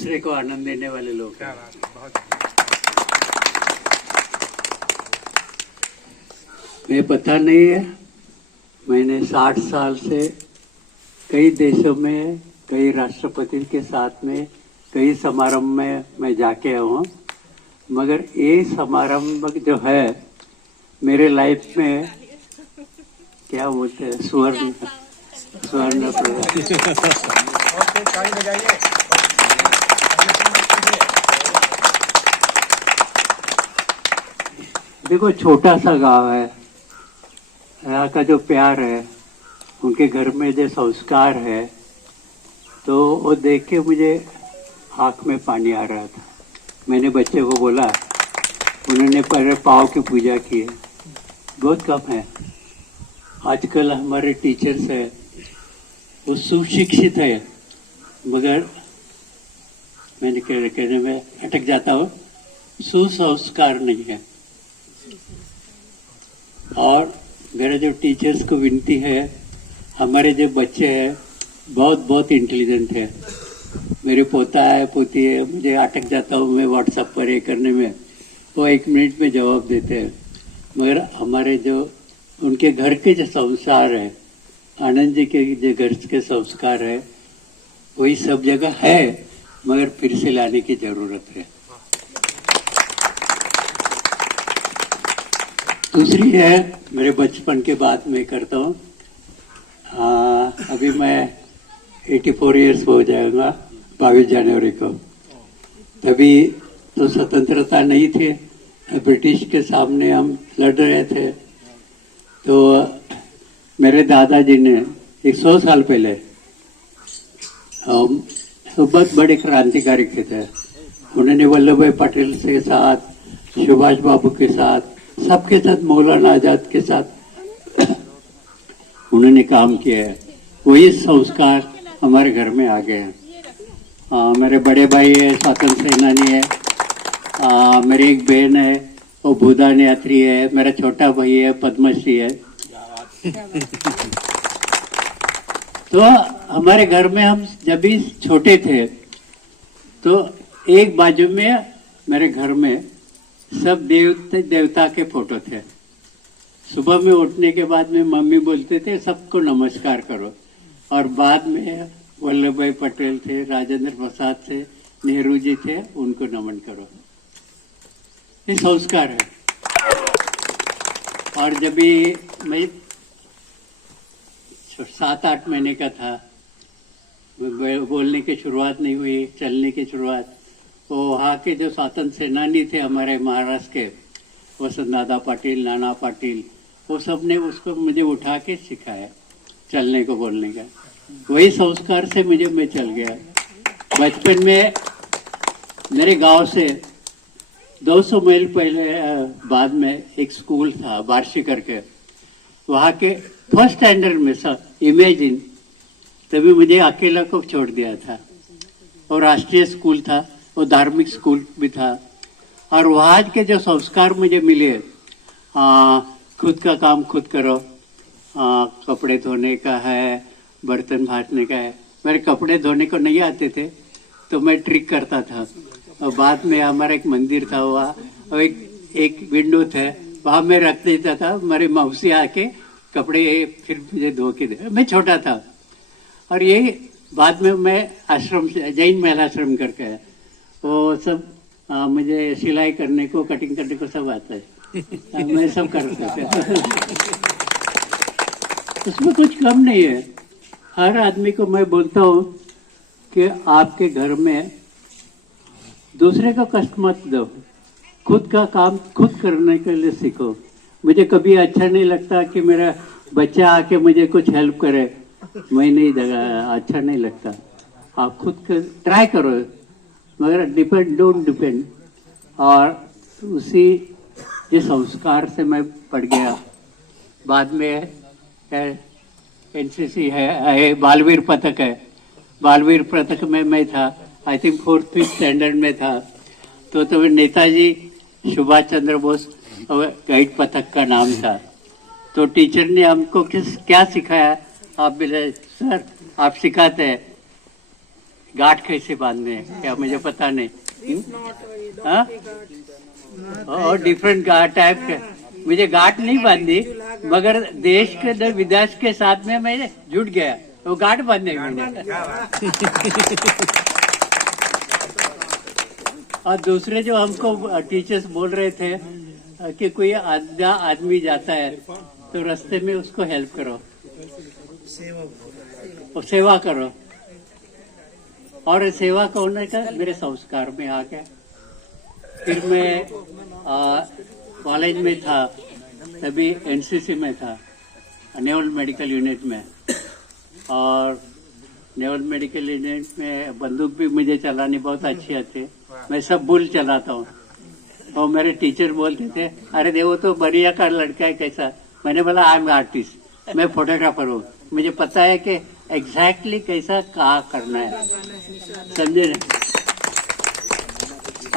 दूसरे को आनंद देने वाले लोग हैं। मैं पता नहीं है, मैंने 60 साल से कई देशों में कई राष्ट्रपति के साथ में कई समारंभ में मैं जाके आया हूँ, मगर ये समारंभ जो है मेरे लाइफ में क्या बोलते हैं स्वर्ण देखो, छोटा सा गांव है, यहाँ का जो प्यार है, उनके घर में जो संस्कार है, तो वो देख के मुझे आँख में पानी आ रहा था। मैंने बच्चे को बोला, उन्होंने पहले पाँव की पूजा की है। बहुत कम है आजकल हमारे टीचर्स है, वो सुशिक्षित है, मगर मैंने कहने में अटक जाता हूँ, सुसंस्कार नहीं है। और मेरे जो टीचर्स को विनती है, हमारे जो बच्चे हैं बहुत बहुत इंटेलिजेंट है। मेरे पोता है, पोती है, मुझे अटक जाता हूँ मैं व्हाट्सएप पर ये करने में, वो 1 मिनट में जवाब देते हैं। मगर हमारे जो उनके घर के जो संस्कार है, आनंद जी के जो घर के संस्कार है, वही सब जगह है, मगर फिर से लाने की जरूरत है। दूसरी है, मेरे बचपन के बात में करता हूँ। अभी मैं 84 इयर्स हो जाएगा 22 जनवरी को। तभी तो स्वतंत्रता नहीं थी, ब्रिटिश के सामने हम लड़ रहे थे। तो मेरे दादाजी ने 100 साल पहले बहुत बड़े क्रांतिकारी थे। उन्होंने वल्लभ भाई पटेल के साथ, सुभाष बाबू के साथ, सबके साथ, मौलाना आजाद के साथ उन्होंने काम किया है। वही संस्कार हमारे घर में आ गए हैं। मेरे बड़े भाई है, स्वतंत्र सेनानी है। मेरी एक बहन है, वो भूदान यात्री है। मेरा छोटा भाई है, पद्मश्री है। तो हमारे घर में हम जब भी छोटे थे, तो एक बाजू में मेरे घर में सब देवता के फोटो थे। सुबह में उठने के बाद में मम्मी बोलते थे सबको नमस्कार करो, और बाद में वल्लभ भाई पटेल थे, राजेंद्र प्रसाद थे, नेहरू जी थे, उनको नमन करो। ये संस्कार है। और जब भी मैं 7-8 महीने का था, बोलने की शुरुआत नहीं हुई, चलने की शुरुआत, तो वहाँ के जो स्वतंत्र सेनानी थे हमारे महाराष्ट्र के, वसंत दादा पाटिल, नाना पाटिल, वो सब ने उसको मुझे उठा के सिखाया चलने को, बोलने का। वही संस्कार से मैं चल गया। बचपन में मेरे गांव से 200 मील पहले बाद में एक स्कूल था वार्षिक करके, वहाँ के फर्स्ट स्टैंडर्ड में सब इमेजिन, तभी मुझे अकेला को छोड़ दिया था। और राष्ट्रीय स्कूल था, वो धार्मिक स्कूल भी था। और वहाँ के जो संस्कार मुझे मिले, खुद का काम खुद करो, कपड़े धोने का है, बर्तन भाजने का है। मेरे कपड़े धोने को नहीं आते थे, तो मैं ट्रिक करता था। और बाद में हमारा एक मंदिर था वहाँ, और एक विंडो थे, वहाँ मैं रख देता था। मेरी मौसी आके कपड़े फिर मुझे धो के दे। मैं छोटा था। और ये बाद में मैं आश्रम से, जैन महिला आश्रम करके आया। वो सब मुझे सिलाई करने को, कटिंग करने को सब आता है। मैं सब कर सकता। उसमें कुछ कम नहीं है। हर आदमी को मैं बोलता हूँ कि आपके घर में दूसरे का कष्ट मत दो, खुद का काम खुद करने के लिए सीखो। मुझे कभी अच्छा नहीं लगता कि मेरा बच्चा आके मुझे कुछ हेल्प करे, मैं नहीं, अच्छा नहीं लगता। आप खुद ट्राई करो, मगर डोंट डिपेंड। और उसी ये संस्कार से मैं पढ़ गया। बाद में एनसीसी है, बालवीर पथक है। बालवीर पथक में मैं था, आई थिंक 4th स्टैंडर्ड में था। तो नेताजी सुभाष चंद्र बोस गाइड पथक का नाम था। तो टीचर ने हमको क्या सिखाया, आप बोले सर आप सिखाते हैं, गांठ कैसे बांधने हैं क्या मुझे पता नहीं। हाँ, और डिफरेंट टाइप के मुझे गांठ नहीं बांधी, मगर देश के विदेश के साथ में मैं जुट गया, वो गांठ बांधने मैंने। और दूसरे जो हमको टीचर्स बोल रहे थे कि कोई आदमी जाता है तो रास्ते में उसको हेल्प करो, सेवा करो, और सेवा करने का मेरे संस्कार में आ गया। फिर मैं कॉलेज में था, तभी एनसीसी में था, नेवल मेडिकल यूनिट में, और नेवल मेडिकल यूनिट में बंदूक भी मुझे चलानी बहुत अच्छी आती है। मैं सब बुल चलाता हूँ, और मेरे टीचर बोलते थे अरे देखो तो बढ़िया का लड़का है कैसा। मैंने बोला आई एम आर्टिस्ट, मैं फोटोग्राफर हूँ, मुझे पता है कि एग्जैक्टली कैसा कहाँ करना है, समझे ना।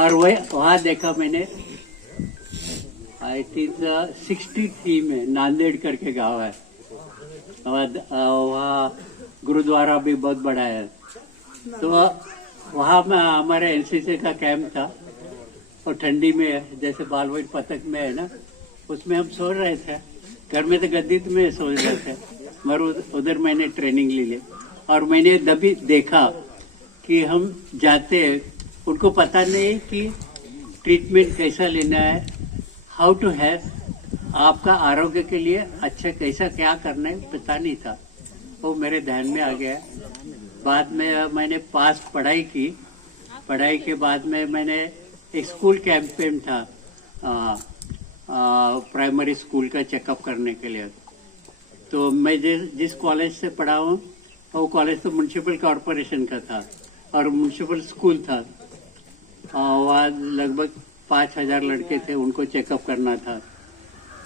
और वहाँ देखा मैंने, आई थिंक 63 में नांदेड़ करके गांव है, वहाँ गुरुद्वारा भी बहुत बड़ा है। तो वहाँ में हमारे एनसीसी का कैंप था, और ठंडी में जैसे बालवाड़ी पतक में है ना, उसमें हम सो रहे थे। घर में तो गद्दी में सो रहे थे, मगर उधर मैंने ट्रेनिंग ली ली, और मैंने तभी देखा कि हम जाते, उनको पता नहीं कि ट्रीटमेंट कैसा लेना है, हाउ टू हैव, आपका आरोग्य के लिए अच्छा कैसा क्या करना है पता नहीं था। वो मेरे ध्यान में आ गया। बाद में मैंने पास पढ़ाई की, पढ़ाई के बाद में मैंने एक स्कूल कैंपेन था प्राइमरी स्कूल का चेकअप करने के लिए। तो मैं जिस कॉलेज से पढ़ा हूँ वो कॉलेज तो म्यूनिसिपल कॉरपोरेशन का था, और म्यूनिसिपल स्कूल था। वहाँ लगभग 5000 लड़के थे, उनको चेकअप करना था।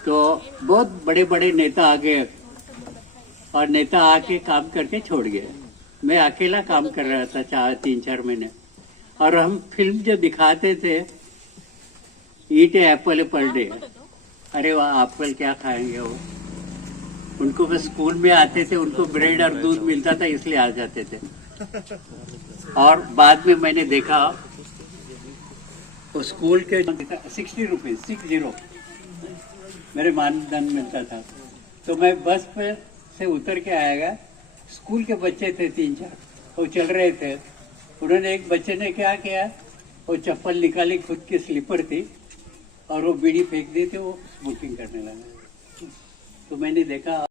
तो बहुत बड़े बड़े नेता आ गए, और नेता आके काम करके छोड़ गए। मैं अकेला काम कर रहा था 3-4 महीने, और हम फिल्म जो दिखाते थे, ईट एप्पल पर डे, अरे वाह एप्पल क्या खाएंगे वो। उनको बस स्कूल में आते थे, उनको ब्रेड और दूध मिलता था इसलिए आ जाते थे। और बाद में मैंने देखा वो स्कूल के 60 रुपीज 60 मेरे मानधन मिलता था। तो मैं बस पे से उतर के आएगा, स्कूल के बच्चे थे 3-4, वो चल रहे थे। उन्होंने एक बच्चे ने क्या किया, वो चप्पल निकाली, खुद की स्लीपर थी, और वो बीड़ी फेंक दी थी, वो स्मोकिंग करने लगा। तो मैंने देखा